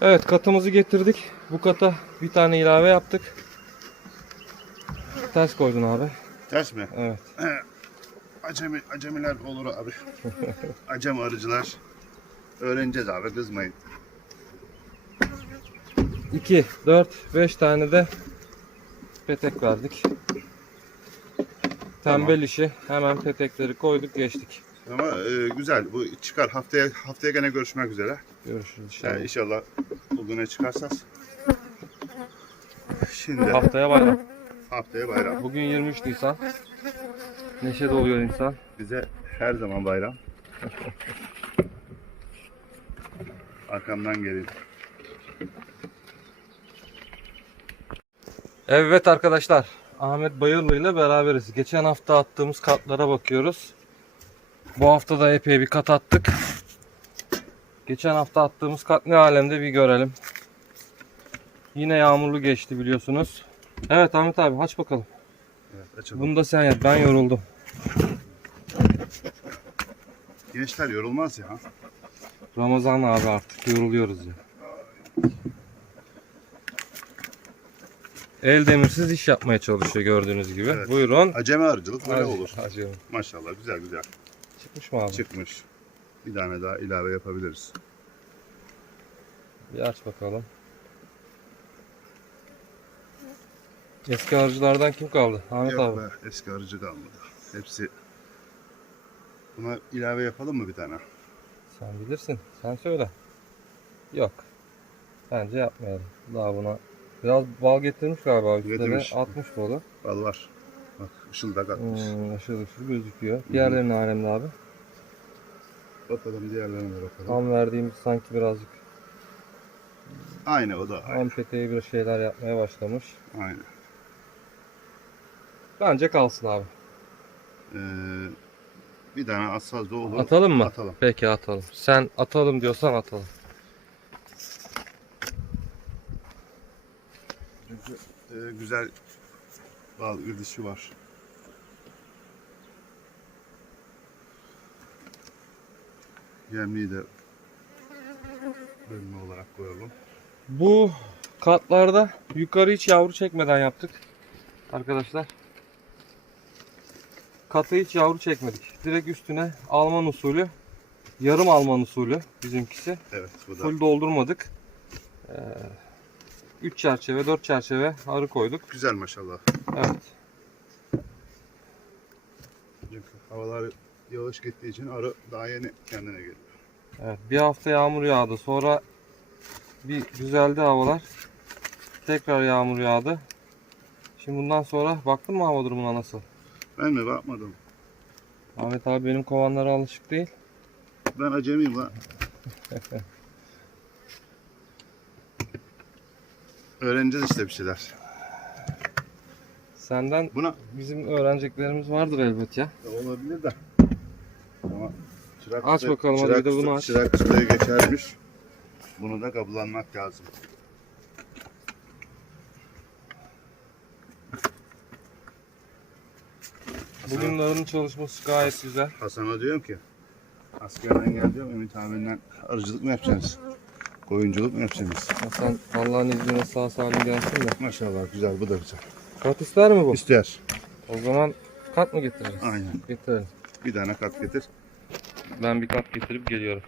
Evet katımızı getirdik. Bu kata bir tane ilave yaptık. Ters koydun abi. Ters mi? Evet. Acemi, acemiler olur abi. Acem arıcılar. Öğreneceğiz abi kızmayın. 2, 4, 5 tane de petek verdik. Tembel işi. Hemen petekleri koyduk geçtik. Ama e, güzel. Bu çıkar. Haftaya haftaya gene görüşmek üzere. Görüşürüz Yani inşallah. Bugüne çıkarsaz. Şimdi Haftaya bayram. haftaya bayram. Bugün 23 Nisan. Neşe doluyor insan. Bize her zaman bayram. Arkamdan gelin. Evet arkadaşlar. Ahmet Bayırlı ile beraberiz. Geçen hafta attığımız katlara bakıyoruz. Bu hafta da epey bir kat attık. Geçen hafta attığımız kat ne alemde bir görelim. Yine yağmurlu geçti biliyorsunuz. Evet Ahmet abi aç bakalım. Evet, açalım. Bunu da sen yap. Ben yoruldum. Gençler yorulmaz ya. Ramazan abi artık yoruluyoruz ya. El demirsiz iş yapmaya çalışıyor gördüğünüz gibi. Evet. Buyurun. Acemi arıcılık böyle olur. hadi. Maşallah güzel güzel. Çıkmış mı abi? Çıkmış. Bir tane daha ilave yapabiliriz. Bir aç bakalım. Eski harcılardan kim kaldı? Ahmet Yok abi. be eski arıcı kalmadı. Hepsi Buna ilave yapalım mı bir tane? Sen bilirsin. Sen söyle. Yok. Bence yapmayalım. Daha buna biraz bal getirmiş galiba. Üstüne atmış dolu. Bal var. Bak ışıldak atmış. Hmm, ışıl ışıl gözüküyor. Diğerlerinin alemde abi. Bakalım diğerlerine de bakalım. Tam verdiğimiz sanki birazcık Aynı o da. Aynı. Peteği bir şeyler yapmaya başlamış. Aynı. Bence kalsın abi. Ee, bir tane da olur. Atalım mı? Atalım. Peki atalım. Sen atalım diyorsan atalım. Çünkü e, güzel bal gidişi var. Yemliği de bölme olarak koyalım. Bu katlarda yukarı hiç yavru çekmeden yaptık. Arkadaşlar. Katı hiç yavru çekmedik. Direkt üstüne Alman usulü, yarım Alman usulü bizimkisi. Evet bu da Full doldurmadık. 3 çerçeve, 4 çerçeve arı koyduk. güzel maşallah. Evet. Çünkü havalar yağış gittiği için arı daha yeni kendine geliyor. Evet, bir hafta yağmur yağdı. Sonra bir güzeldi havalar. Tekrar yağmur yağdı. Şimdi bundan sonra baktın mı hava durumuna nasıl? Ben mi bakmadım. Ahmet abi benim kovanlara alışık değil. Ben acemiyim lan. Öğreneceğiz işte bir şeyler. Senden Buna bizim öğreneceklerimiz vardır elbet ya. olabilir de. Ama çırak Aç bakalım, hadi çırak de bunu aç. Çırak ustayı geçermiş. Bunu da kabullanmak lazım. Bugün arının çalışması gayet güzel. Hasan'a diyorum ki askerden gel diyorum Ümit abinden arıcılık mı yapacaksınız? Koyunculuk mu yapacaksınız? Hasan Allah'ın izniyle sağ salim gelsin de. Maşallah güzel bu da güzel. Kat ister mi bu? İster. O zaman kat mı getireceğiz? Aynen. Getirelim. Bir tane kat getir. Ben bir kat getirip geliyorum.